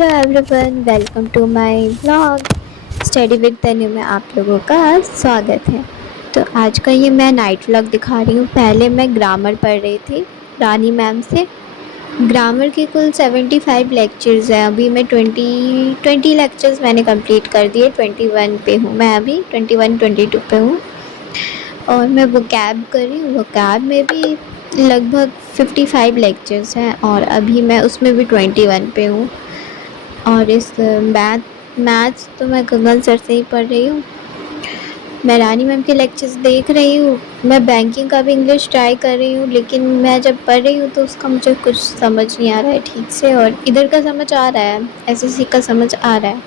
Hello everyone, welcome to my vlog study with Tanu में आप लोगों का स्वागत है। तो आज का ये मैं नाइट व्लॉग दिखा रही हूँ। पहले मैं ग्रामर पढ़ रही थी रानी मैम से। ग्रामर के कुल 75 लेक्चर्स हैं। अभी मैं 20 लेक्चर्स मैंने कंप्लीट कर दिए। 21 पे हूँ मैं, अभी 21-22 पे हूँ। और मैं वोकैब कर रही हूँ। वोकैब में भी लगभग 55 लेक्चर्स हैं और अभी मैं उसमें भी 21 पे हूँ। और इस मैथ्स तो मैं गगन सर से ही पढ़ रही हूँ। मैं रानी मैम के लेक्चर्स देख रही हूँ। मैं बैंकिंग का भी इंग्लिश ट्राई कर रही हूँ, लेकिन मैं जब पढ़ रही हूँ तो उसका मुझे कुछ समझ नहीं आ रहा है ठीक से। और इधर का समझ आ रहा है, एसएससी का समझ आ रहा है।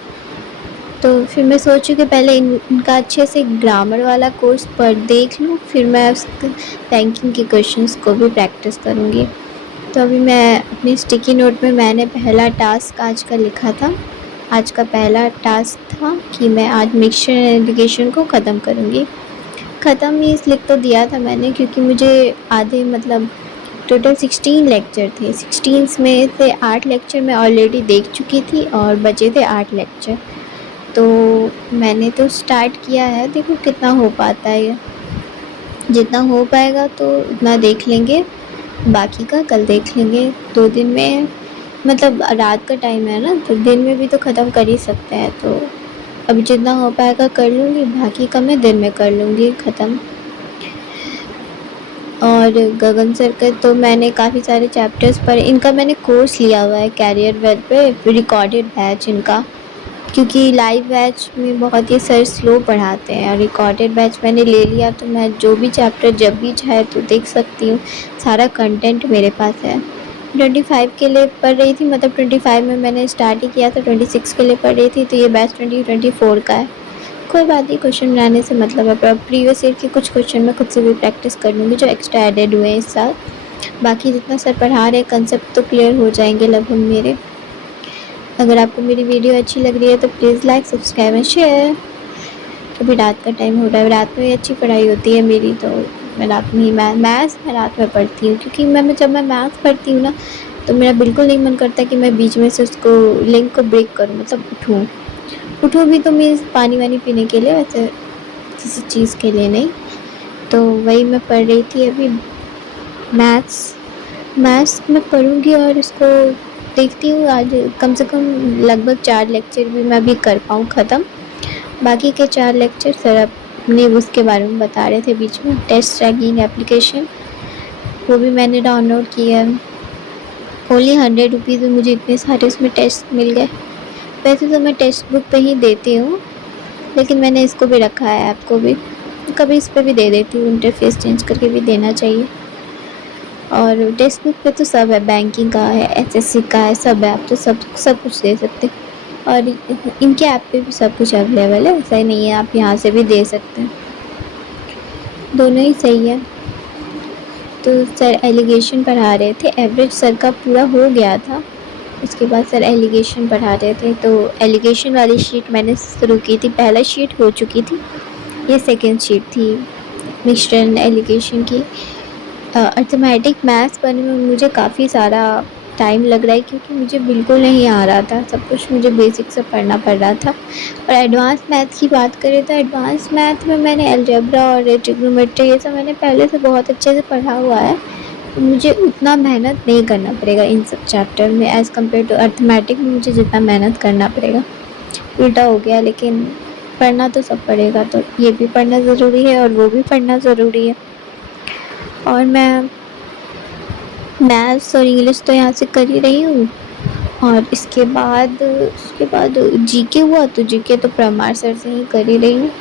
तो फिर मैं सोचूँ कि पहले इनका अच्छे से ग्रामर वाला कोर्स पढ़ देख लूँ, फिर मैं उस बैंकिंग के क्वेश्चंस को भी प्रैक्टिस करूँगी। तो अभी मैं अपनी स्टिकी नोट में मैंने पहला टास्क आज का लिखा था। आज का पहला टास्क था कि मैं आज मिक्सचर एजुकेशन को ख़त्म करूँगी। ख़त्म मीन्स लिख तो दिया था मैंने, क्योंकि मुझे आधे मतलब टोटल 16 लेक्चर थे। 16 में से 8 लेक्चर मैं ऑलरेडी देख चुकी थी और बचे थे 8 लेक्चर। तो मैंने तो स्टार्ट किया है, देखो कितना हो पाता है। जितना हो पाएगा तो उतना देख लेंगे, बाकी का कल देख लेंगे। 2 दिन में मतलब रात का टाइम है ना, तो दिन में भी तो ख़त्म कर ही सकते हैं। तो अभी जितना हो पाएगा कर लूँगी, बाकी का मैं दिन में कर लूँगी ख़त्म। और गगन सर के तो मैंने काफ़ी सारे चैप्टर्स पर इनका मैंने कोर्स लिया हुआ है कैरियर वेब पे, रिकॉर्डेड बैच इनका। क्योंकि लाइव बैच में बहुत ही सर स्लो पढ़ाते हैं, और रिकॉर्डेड बैच मैंने ले लिया तो मैं जो भी चैप्टर जब भी चाहे तो देख सकती हूँ। सारा कंटेंट मेरे पास है। 25 के लिए पढ़ रही थी, मतलब 25 में मैंने स्टार्ट ही किया था, 26 के लिए पढ़ रही थी। तो ये बैच 2024 का है। कोई बात नहीं, क्वेश्चन बनाने से मतलब है। पर प्रीवियस ईयर के कुछ क्वेश्चन मैं खुद से भी प्रैक्टिस कर लूँगी जो एक्स्ट्रा एडेड हुए हैं इस साल। बाकी जितना सर पढ़ा रहे कंसेप्ट तो क्लियर हो जाएंगे लगभग मेरे। अगर आपको मेरी वीडियो अच्छी लग रही है तो please like, subscribe and share. अभी रात का टाइम हो रहा है, रात में अच्छी पढ़ाई होती है मेरी। तो मैं रात में ही मैथ्स मैं रात में पढ़ती हूँ, क्योंकि जब मैं मैथ्स पढ़ती हूँ ना, तो मेरा बिल्कुल नहीं मन करता कि मैं बीच में से उसको लिंक को ब्रेक करूँ, मतलब उठूँ भी तो मीन्स पानी वानी पीने के लिए, वैसे किसी चीज़ के लिए नहीं। तो वही मैं पढ़ रही थी अभी। मैथ्स मैं पढ़ूँगी और इसको देखती हूँ आज कम से कम लगभग 4 लेक्चर भी मैं अभी कर पाऊँ ख़त्म। बाकी के 4 लेक्चर सर अपने उसके बारे में बता रहे थे बीच में, टेस्ट ट्रैकिंग एप्लीकेशन, वो भी मैंने डाउनलोड किया है। ओनली 100 रुपीज़ में मुझे इतने सारे उसमें टेस्ट मिल गए। वैसे तो मैं टेक्स्ट बुक पे ही देती हूँ, लेकिन मैंने इसको भी रखा है, ऐप को भी। कभी इस पर भी दे देती हूँ, इंटरफेस चेंज करके भी देना चाहिए। और टेक्स्ट बुक पे तो सब है, बैंकिंग का है, एसएससी का है, सब है। आप तो सब कुछ दे सकते हैं। और इनके ऐप पे भी सब कुछ अवेलेबल है, ऐसा ही नहीं है, आप यहाँ से भी दे सकते हैं। दोनों ही सही है। तो सर एलिगेशन पढ़ा रहे थे, एवरेज सर का पूरा हो गया था। उसके बाद सर एलिगेशन पढ़ा रहे थे। तो एलिगेशन वाली शीट मैंने शुरू की थी, पहला शीट हो चुकी थी, ये सेकेंड शीट थी मिक्सचर एलिगेशन की। अर्थमेटिक मैथ्स पढ़ने में मुझे काफ़ी सारा टाइम लग रहा है, क्योंकि मुझे बिल्कुल नहीं आ रहा था। सब कुछ मुझे बेसिक से पढ़ना पड़ रहा था। और एडवांस मैथ की बात करें तो एडवांस मैथ में मैंने अलजेब्रा और ट्रिग्नोमेट्री ये सब मैंने पहले से बहुत अच्छे से पढ़ा हुआ है। मुझे उतना मेहनत नहीं करना पड़ेगा इन सब चैप्टर में, एज़ कम्पेयर टू अर्थमेटिक में मुझे जितना मेहनत करना पड़ेगा। उल्टा हो गया, लेकिन पढ़ना तो सब पड़ेगा। तो ये भी पढ़ना ज़रूरी है और वो भी पढ़ना ज़रूरी है। और मैं मैथ्स और इंग्लिश तो यहाँ से कर ही रही हूँ। और उसके बाद जीके हुआ, तो जीके तो परमार सर से ही कर ही रही हूँ।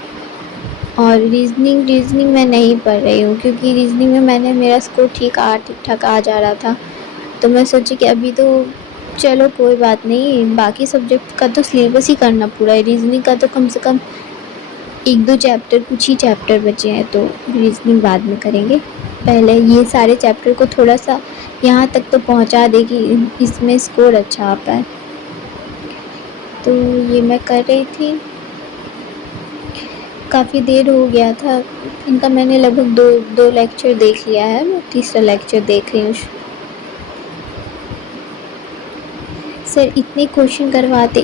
और रीजनिंग मैं नहीं पढ़ रही हूँ, क्योंकि रीजनिंग में मेरा स्कोर ठीक ठाक आ जा रहा था। तो मैं सोची कि अभी तो चलो कोई बात नहीं, बाकी सब्जेक्ट का तो सिलेबस ही करना पूरा है। रीजनिंग का तो कम से कम 1-2 चैप्टर, कुछ ही चैप्टर बचे हैं, तो रीजनिंग बाद में करेंगे। पहले ये सारे चैप्टर को थोड़ा सा यहाँ तक तो पहुँचा दे कि इसमें स्कोर अच्छा आ पाए। तो ये मैं कर रही थी, काफ़ी देर हो गया था इनका। मैंने लगभग दो लेक्चर देख लिया है, मैं तीसरा लेक्चर देख रही हूँ। सर इतने क्वेश्चन करवाते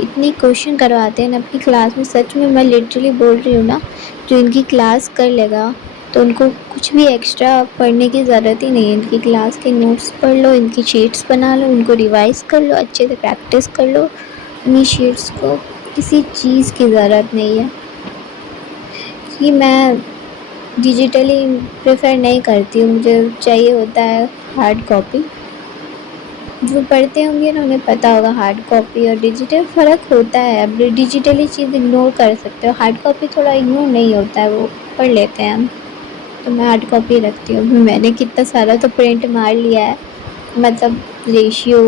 हैं ना अपनी क्लास में, सच में मैं लिटरली बोल रही हूँ ना, जो इनकी क्लास कर लेगा तो उनको कुछ भी एक्स्ट्रा पढ़ने की ज़रूरत ही नहीं है। इनकी क्लास के नोट्स पढ़ लो, इनकी शीट्स बना लो, उनको रिवाइज़ कर लो, अच्छे से प्रैक्टिस कर लो इन्हीं शीट्स को, किसी चीज़ की ज़रूरत नहीं है। कि मैं डिजिटली प्रेफर नहीं करती हूँ, मुझे चाहिए होता है हार्ड कॉपी। जो पढ़ते होंगे ना उन्हें पता होगा हार्ड कॉपी और डिजिटल फ़र्क होता है। अब डिजिटली चीज़ इग्नोर कर सकते हो, हार्ड कॉपी थोड़ा इग्नोर नहीं होता है, वो पढ़ लेते हैं हम। तो मैं हार्ड कॉपी रखती हूँ। मैंने कितना सारा तो प्रिंट मार लिया है, मतलब रेशियो,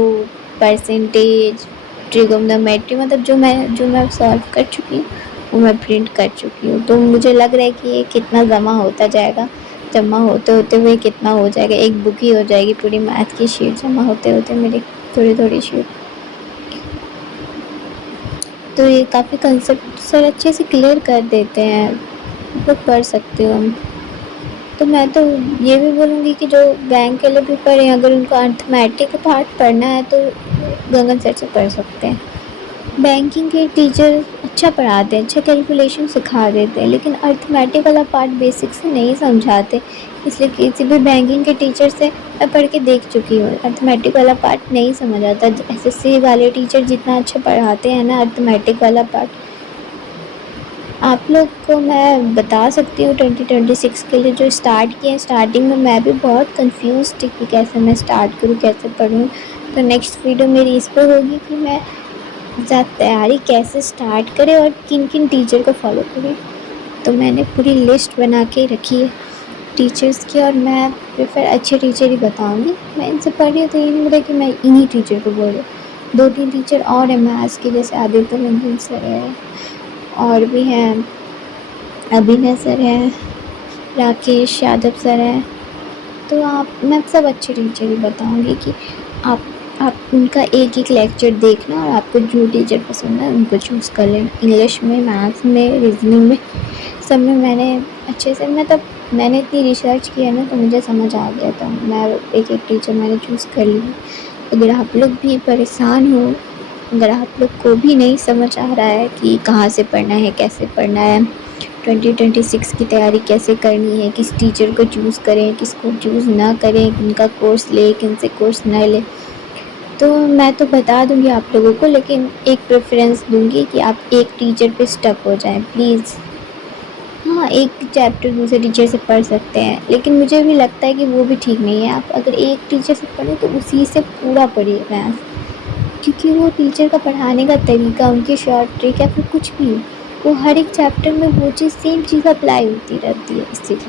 परसेंटेज, ट्रिगोनोमेट्री, मतलब जो मैं सॉल्व कर चुकी हूँ वो मैं प्रिंट कर चुकी हूँ। तो मुझे लग रहा है कि ये कितना जमा होता जाएगा, जमा होते होते हुए कितना हो जाएगा, एक बुक ही हो जाएगी पूरी मैथ की शीट जमा होते होते मेरी थोड़ी थोड़ी शीट। तो ये काफ़ी कंसेप्ट सर अच्छे से क्लियर कर देते हैं, मतलब पढ़ सकते हो हम। तो मैं तो ये भी बोलूँगी कि जो बैंक के लिए भी पढ़ें, अगर उनको अर्थमैटिक पार्ट पढ़ना है तो गगन सर से पढ़ सकते हैं। बैंकिंग के टीचर अच्छा पढ़ाते हैं, अच्छा कैलकुलेशन सिखा देते हैं, लेकिन अर्थमैटिक वाला पार्ट बेसिक से नहीं समझाते। इसलिए किसी भी बैंकिंग के टीचर से मैं पढ़ के देख चुकी हूँ, अर्थमैटिक वाला पार्ट नहीं समझ आता। एसएससी वाले टीचर जितना अच्छा पढ़ाते हैं ना अर्थमैटिक वाला पार्ट, आप लोग को मैं बता सकती हूँ 2026 के लिए जो स्टार्ट किया है। स्टार्टिंग में मैं भी बहुत कंफ्यूज थी कि कैसे मैं स्टार्ट करूँ, कैसे पढूँ। तो नेक्स्ट वीडियो मेरी इस पर होगी कि मैं तैयारी कैसे स्टार्ट करें और किन किन टीचर को फॉलो करें। तो मैंने पूरी लिस्ट बना के रखी है टीचर्स की, और मैं प्रेफर अच्छे टीचर ही बताऊँगी। मैं इनसे पढ़ रही हूँ तो ये नहीं बोला कि मैं इन्हीं टीचर को बोल रही हूँ। 2-3 टीचर और हैं मैथ्स के, जैसे आदित्य रंजन सर है, और भी हैं, अभिनय सर हैं, राकेश यादव सर हैं। तो मैं सब अच्छे टीचर ही बताऊँगी कि आप उनका एक एक लेक्चर देखना और आपको जो टीचर पसंद है उनको चूज़ कर लेना। इंग्लिश में, मैथ्स में, रीजनिंग में, सब में मैंने अच्छे से, मतलब मैंने इतनी रिसर्च किया ना तो मुझे समझ आ गया था। मैं एक एक टीचर मैंने चूज़ कर ली। अगर आप लोग भी परेशान हो, अगर आप लोग को भी नहीं समझ आ रहा है कि कहाँ से पढ़ना है, कैसे पढ़ना है, 2026 की तैयारी कैसे करनी है, किस टीचर को चूज़ करें, किसको चूज़ ना करें, किनका कोर्स ले, किन से कोर्स ना ले, तो मैं तो बता दूँगी आप लोगों को, लेकिन एक प्रेफ़रेंस दूँगी कि आप एक टीचर पे स्टक हो जाएँ प्लीज़। हाँ, एक चैप्टर दूसरे टीचर से पढ़ सकते हैं, लेकिन मुझे भी लगता है कि वो भी ठीक नहीं है। आप अगर एक टीचर से पढ़ें तो उसी से पूरा पढ़िए मैथ, क्योंकि वो टीचर का पढ़ाने का तरीका, उनकी शॉर्ट ट्रिक या फिर कुछ भी, वो हर एक चैप्टर में वो चीज़ सेम चीज़ अप्लाई होती रहती है इसीलिए।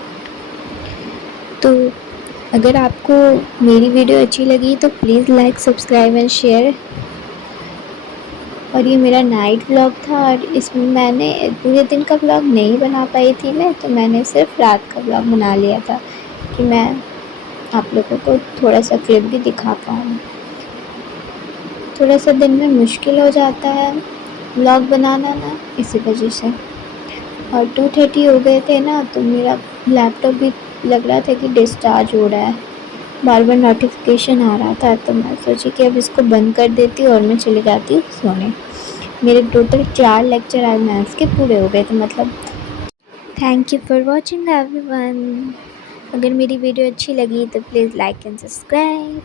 तो अगर आपको मेरी वीडियो अच्छी लगी तो please like, subscribe and share. और ये मेरा नाइट व्लॉग था, और इसमें मैंने पूरे दिन का व्लॉग नहीं बना पाई थी मैं, तो मैंने सिर्फ रात का व्लॉग बना लिया था कि मैं आप लोगों को थोड़ा सा क्लिप भी दिखा पाऊँ। थोड़ा सा दिन में मुश्किल हो जाता है व्लॉग बनाना ना, इसी वजह से। और 2:30 हो गए थे ना, तो मेरा लैपटॉप भी लग रहा था कि डिस्चार्ज हो रहा है, बार बार नोटिफिकेशन आ रहा था। तो मैं सोची कि अब इसको बंद कर देती हूँ और मैं चली जाती हूँ सोने। मेरे टोटल 4 लेक्चर आज मैथ्स के पूरे हो गए थे, मतलब। Thank you for watching everyone. अगर मेरी वीडियो अच्छी लगी तो प्लीज़ लाइक एंड सब्सक्राइब।